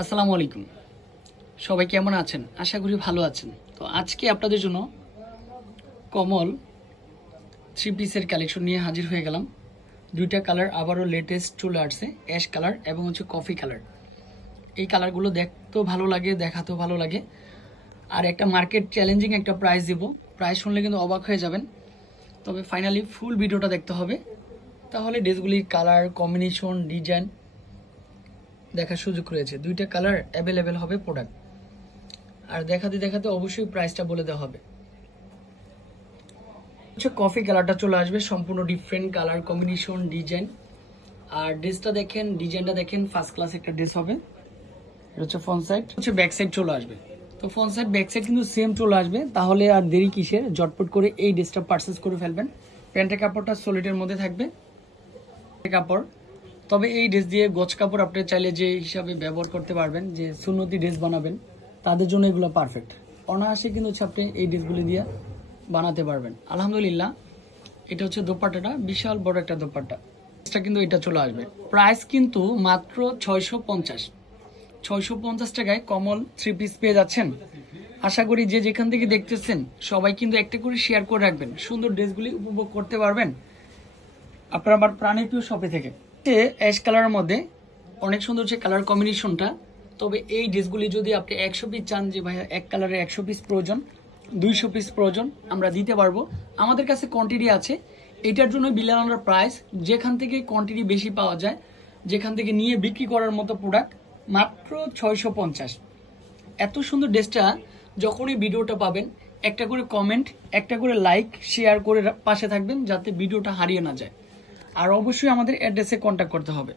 আসসালামু আলাইকুম। সবাই কেমন আছেন? আশা করি ভালো আছেন। তো আজকে আপনাদের জন্য কমল থ্রি পিসের কালেকশন নিয়ে হাজির হয়ে গেলাম। দুইটা কালার আবারও লেটেস্ট চলে আসছে, অ্যাশ কালার এবং কফি কালার। এই কালারগুলো দেখতেও ভালো লাগে, দেখাতেও ভালো লাগে। আর একটা মার্কেট চ্যালেঞ্জিং একটা প্রাইস দিব। প্রাইস শুনলে কিন্তু অবাক হয়ে যাবেন। তবে ফাইনালি ফুল ভিডিওটা দেখতে হবে, তাহলে ড্রেসগুলির কালার কম্বিনেশন ডিজাইন দেখার সুযোগ রয়েছে। দুইটা কালার অ্যাভেলেবেল হবে প্রোডাক্ট। আর দেখাতে দেখাতে অবশ্যই প্রাইসটা বলে দেওয়া হবে। কফি কালারটা চলে আসবে, সম্পূর্ণ ডিফারেন্ট কালার কম্বিনেশন ডিজাইন। আর ড্রেসটা দেখেন, ডিজাইনটা দেখেন, ফার্স্ট ক্লাস একটা ড্রেস হবে। এটা হচ্ছে ফ্রন্ট সাইড, ব্যাক সাইড চলে আসবে। তো ফ্রন্ট সাইড ব্যাক সাইড কিন্তু সেম চলে আসবে। তাহলে আর দেরি কিসের, ঝটপট করে এই ড্রেসটা পারচেস করে ফেলবেন। প্যান্টের কাপড়টা সলিডের মধ্যে থাকবে কাপড়। তবে এই ড্রেস দিয়ে গজ কাপড় আপনি চাইলে যে হিসাবে ব্যবহার করতে পারবেন, যে সুন্নতি ড্রেস বানাবেন তাদের জন্য এগুলো পারফেক্ট। অনায়াসে কিন্তু আপনি এই ড্রেসগুলি দিয়ে বানাতে পারবেন। আলহামদুলিল্লাহ, এটা হচ্ছে দোপাট্টাটা, বিশাল বড় একটা দোপাট্টা। কিন্তু এটা চলে আসবে। প্রাইস কিন্তু মাত্র 650 টাকায় কমল থ্রি পিস পেয়ে যাচ্ছেন। আশা করি যে যেখান থেকে দেখতেছেন সবাই কিন্তু একটা করে শেয়ার করে রাখবেন, সুন্দর ড্রেসগুলি উপভোগ করতে পারবেন আপনার আমার প্রাণের প্রিয় শপে থেকে। অ্যাশ কালারের মধ্যে অনেক সুন্দর হচ্ছে কালার কম্বিনেশনটা। তবে এই ড্রেসগুলি যদি আপনি 100 পিস চান, যে ভাইয়া এক কালারে 100 পিস প্রয়োজন, 200 পিস প্রয়োজন, আমরা দিতে পারবো। আমাদের কাছে কোয়ান্টিটি আছে। এটার জন্য বিল আনার প্রাইস, যেখান থেকে কোয়ান্টিটি বেশি পাওয়া যায়, যেখান থেকে নিয়ে বিক্রি করার মতো প্রোডাক্ট, মাত্র 650। এত সুন্দর ড্রেসটা যখনই ভিডিওটা পাবেন, একটা করে কমেন্ট, একটা করে লাইক, শেয়ার করে পাশে থাকবেন, যাতে ভিডিওটা হারিয়ে না যায়। আর অবশ্যই আমাদের অ্যাড্রেসে কন্ট্যাক্ট করতে হবে।